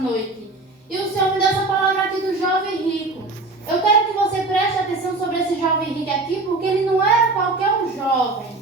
noite. E o Senhor me deu essa palavra aqui do jovem rico. Eu quero que você preste atenção sobre esse jovem rico aqui, porque ele não era qualquer um jovem.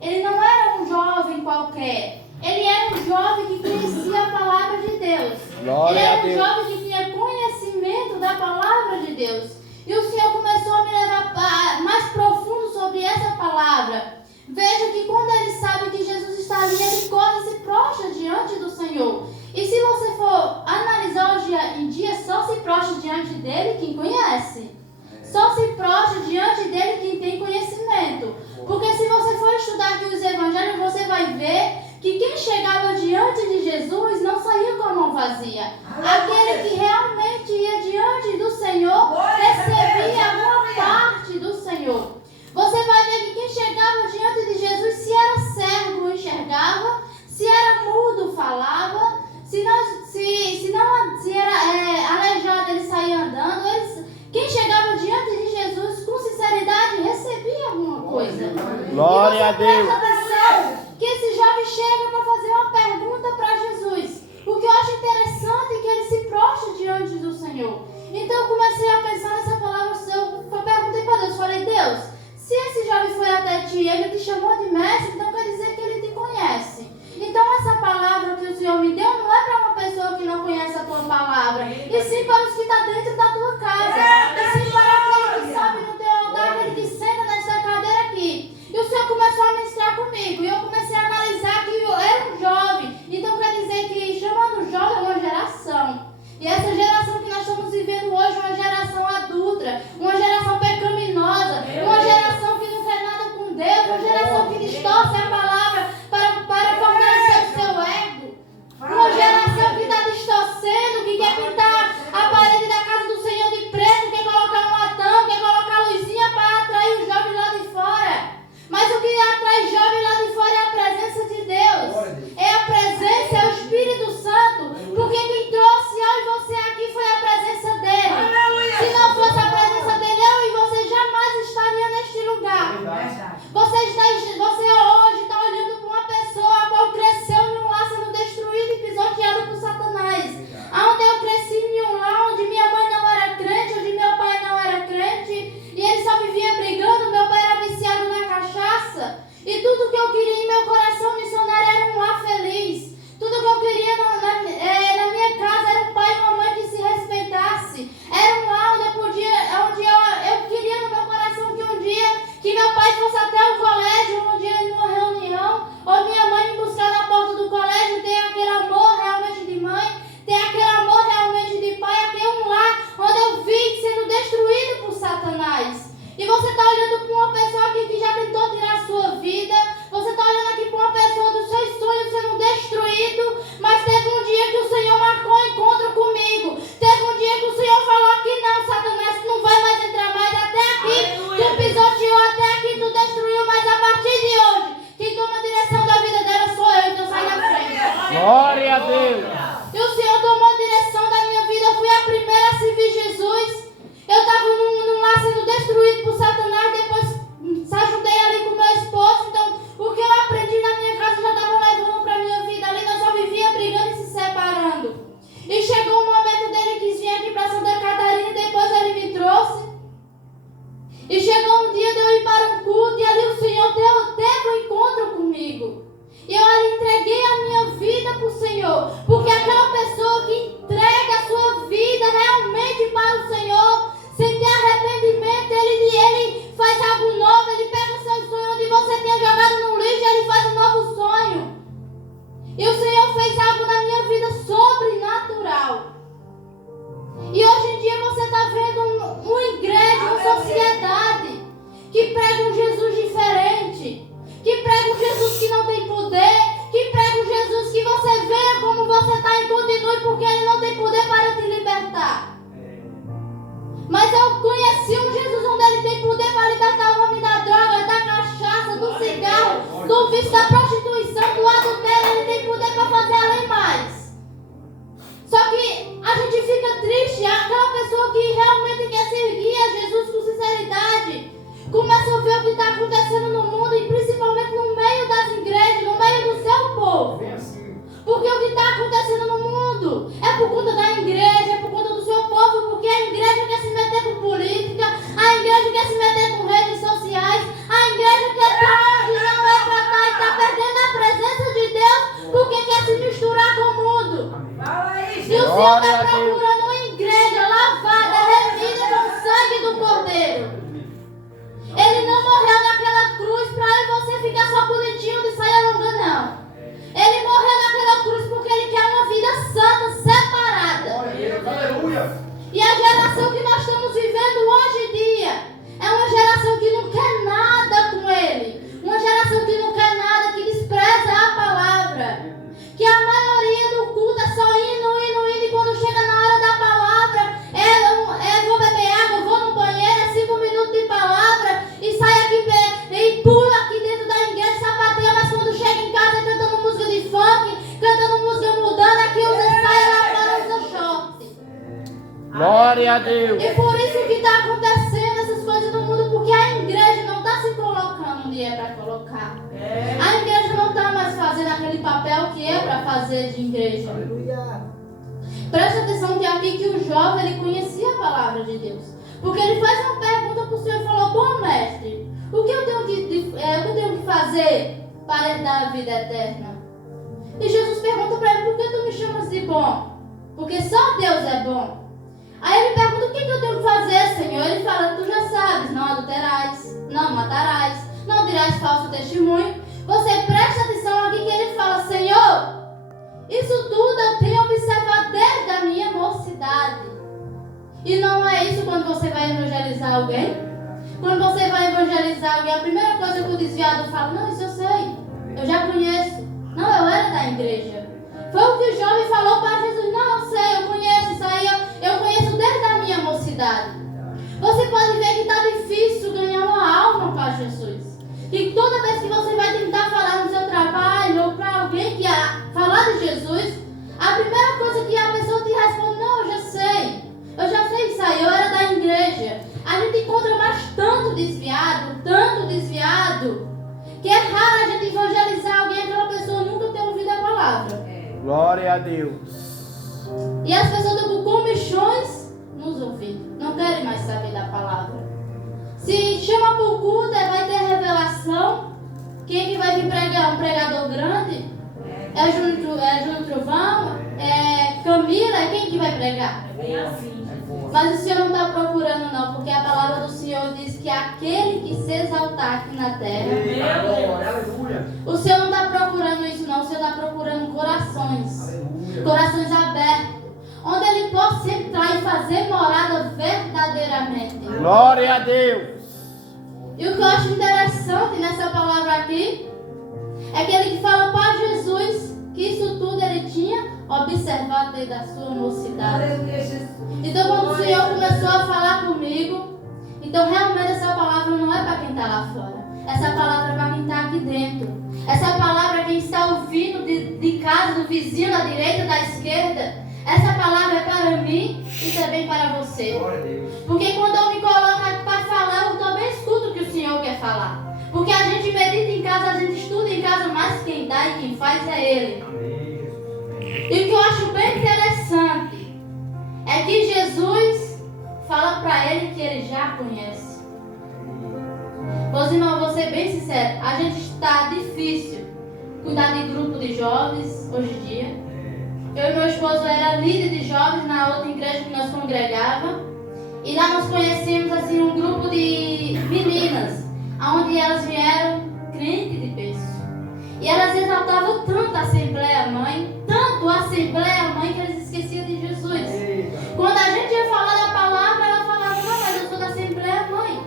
Ele não era um jovem qualquer. Ele era um jovem que conhecia a palavra de Deus. Ele era um jovem que tinha conhecimento da palavra de Deus. E o Senhor começou a me levar mais profundo sobre essa palavra. Veja que quando ele sabe que Jesus está ali, ele corre e se prostra diante do Senhor. E se você for analisar hoje em dia, só se prostra diante dele quem conhece. Só se prostra diante dele quem tem conhecimento. Porque se você for estudar aqui os evangelhos, você vai ver que quem chegava diante de Jesus não saía com a mão vazia. Aquele que realmente ia diante do Senhor recebia alguma parte do Senhor. Você vai ver que quem chegava diante de Jesus, se era cego, enxergava, se era mudo, falava, se era aleijado, ele saía andando. Quem chegava diante de Jesus com sinceridade recebia alguma coisa. Glória a Deus. Presta atenção que esse jovem chega para fazer uma pergunta para Jesus. O que eu acho interessante é que ele se prostra diante do Senhor. Então eu comecei a pensar nessa palavra. Eu perguntei para Deus, falei: Deus, se esse jovem foi até ti, ele te chamou de mestre, então quer dizer que ele te conhece. Então essa palavra que o Senhor me deu não é para uma pessoa que não conhece a tua palavra, e sim para os que estão dentro da tua casa, e sim para aquele que sabe no teu altar, aquele que senta nessa cadeira aqui. E o Senhor começou a ministrar comigo, e eu comecei a analisar que eu era um jovem. Então quer dizer que chamando jovem é uma geração. E essa geração que nós estamos vivendo hoje é uma geração adulta, uma geração pecaminosa, uma geração que não quer nada com Deus, uma geração que distorce a palavra para fortalecer o seu ego. Uma geração que está distorcendo, que quer pintar a parede da casa do Senhor Senhor está procurando uma igreja lavada, remida com o sangue do Cordeiro. Ele não morreu naquela cruz para eu e você ficar só bonitinho de saia longa, não. Ele morreu naquela cruz porque ele quer uma vida santa, separada. Aleluia. E a geração que nós estamos vivendo hoje em dia é uma geração que não quer nada com ele. Uma geração que não quer nada, que despreza a palavra. Que a maioria do culto é só indo. E quando chega na hora da palavra, vou beber água, vou no banheiro, é 5 minutos de palavra, e sai aqui e pula aqui dentro da igreja, sapateia, mas quando chega em casa cantando música de funk, cantando música mudando, aqui usa saia, lá fora usa short. Glória a Deus. E por isso que está acontecendo essas coisas no mundo, porque a igreja não está se colocando onde é para colocar. A igreja não está mais fazendo aquele papel que é para fazer de igreja. Preste atenção que aqui que o jovem ele conhecia a palavra de Deus. Porque ele faz uma pergunta para o Senhor e falou: bom mestre, o que eu tenho que fazer para herdar a vida eterna? E Jesus pergunta para ele: por que tu me chamas de bom? Porque só Deus é bom. Aí ele pergunta: o que eu tenho que fazer, Senhor? Ele fala: tu já sabes, não adulterarás, não matarás, não dirás falso testemunho. Você presta atenção aqui que ele fala: Senhor, isso tudo eu tenho observado desde a minha mocidade. E não é isso quando você vai evangelizar alguém? Quando você vai evangelizar alguém, a primeira coisa que o desviado fala: não, isso eu sei, eu já conheço. Não, eu era da igreja. Foi o que o jovem falou para Jesus: não, eu sei, eu conheço isso aí, eu conheço desde a minha mocidade. Você pode ver que está difícil ganhar uma alma para Jesus. E toda vez que você vai tentar falar no seu trabalho ou para alguém que falar de Jesus, a primeira coisa que a pessoa te responde: não, eu já sei isso aí, eu era da igreja. A gente encontra mais tanto desviado, que é raro a gente evangelizar alguém, aquela pessoa nunca tem ouvido a palavra. Glória a Deus. E as pessoas estão com comichões nos ouvidos, não querem mais saber da palavra. Se chama para o culto, vai ter revelação. Quem é que vai vir pregar? Um pregador grande? É Júnior Trovão? É Camila? É quem que vai pregar? É bem assim. Mas o Senhor não está procurando não, porque a palavra do Senhor diz que aquele que se exaltar aqui na terra, Aleluia. o Senhor não está procurando isso não, o Senhor está procurando corações. Aleluia. Corações abertos, onde Ele possa entrar e fazer morada verdadeiramente. Glória a Deus. E o que eu acho interessante nessa palavra aqui é que ele que fala para Jesus que isso tudo ele tinha observado desde a sua mocidade. Então quando o Senhor começou a falar comigo, então realmente essa palavra não é para quem está lá fora. Essa palavra é para quem está aqui dentro. Essa palavra é quem está ouvindo de casa, do vizinho, da direita, da esquerda. Essa palavra é para mim e também para você. Porque quando eu me coloco aqui para falar, eu também escuto o que o Senhor quer falar. Porque a gente medita em casa, a gente estuda em casa, mas quem dá e quem faz é Ele. E o que eu acho bem interessante é que Jesus fala para ele que ele já conhece. Pois irmão, vou ser bem sincero, a gente está difícil cuidar de grupo de jovens hoje em dia. Eu e meu esposo era líder de jovens na outra igreja que nós congregávamos. E lá nós conhecemos assim um grupo de meninas, onde elas vieram crente de berço. E elas exaltavam tanto a Assembleia Mãe, tanto a Assembleia Mãe, que eles esqueciam de Jesus. Quando a gente ia falar da palavra, ela falava: não, mas eu sou da Assembleia Mãe.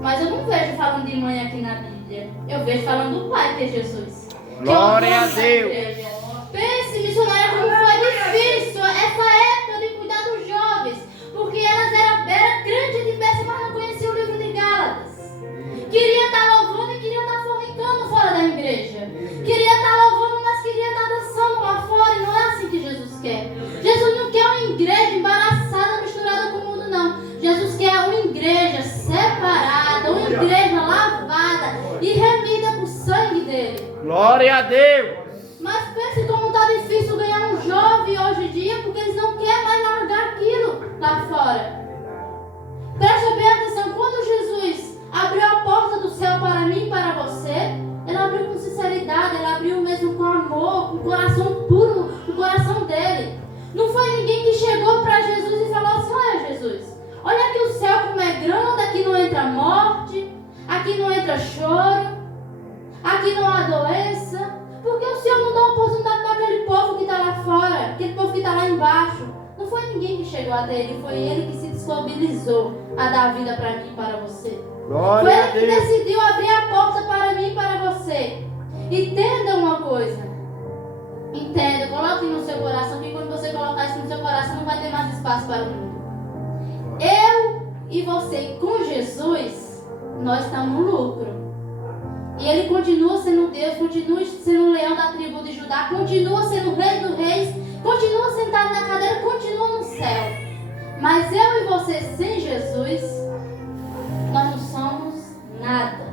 Mas eu não vejo falando de mãe aqui na Bíblia. Eu vejo falando do Pai, que é Jesus. Glória a Deus. Pense, missionária, como foi difícil essa época de cuidar dos jovens. Porque elas eram crentes de berço, mas não conheciam o livro de Gálatas. Queria estar louvando e queria estar fornicando fora da igreja. Queria estar louvando, mas queria estar dançando lá fora. E não é assim que Jesus quer. Jesus não quer uma igreja embaraçada, misturada com o mundo, não. Jesus quer uma igreja separada, uma igreja lavada e remida por sangue dele. Glória a Deus. Mas entra choro, aqui não há doença, porque o Senhor não dá oportunidade para aquele povo que está lá fora, aquele povo que está lá embaixo. Não foi ninguém que chegou até ele, foi ele que se disponibilizou a dar vida para mim e para você. Glória a Foi ele que Deus. decidiu abrir a porta para mim e para você. Entenda uma coisa. Entenda, coloque no seu coração, que quando você colocar isso no seu coração, não vai ter mais espaço para o mundo. Eu e você com Jesus, nós estamos no lucro. E ele continua sendo Deus, continua sendo o leão da tribo de Judá, continua sendo o rei dos reis, continua sentado na cadeira, continua no céu. Mas eu e você sem Jesus, nós não somos nada.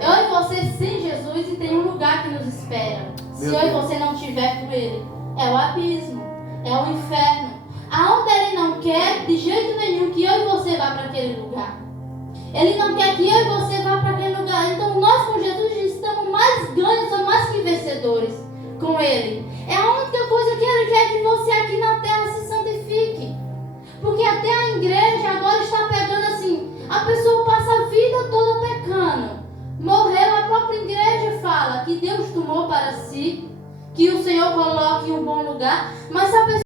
Eu e você sem Jesus, e tem um lugar que nos espera. Se eu e você não estiver com ele, é o abismo, é o inferno. Aonde ele não quer, de jeito nenhum, que eu e você vá para aquele lugar. Ele não quer que eu e você vá para aquele lugar. Então nós com Jesus estamos mais ganhos, somos mais que vencedores com ele. É a única coisa que ele quer, que você aqui na terra se santifique. Porque até a igreja agora está pegando assim, a pessoa passa a vida toda pecando. Morreu, a própria igreja fala que Deus tomou para si, que o Senhor coloque em um bom lugar, mas se a pessoa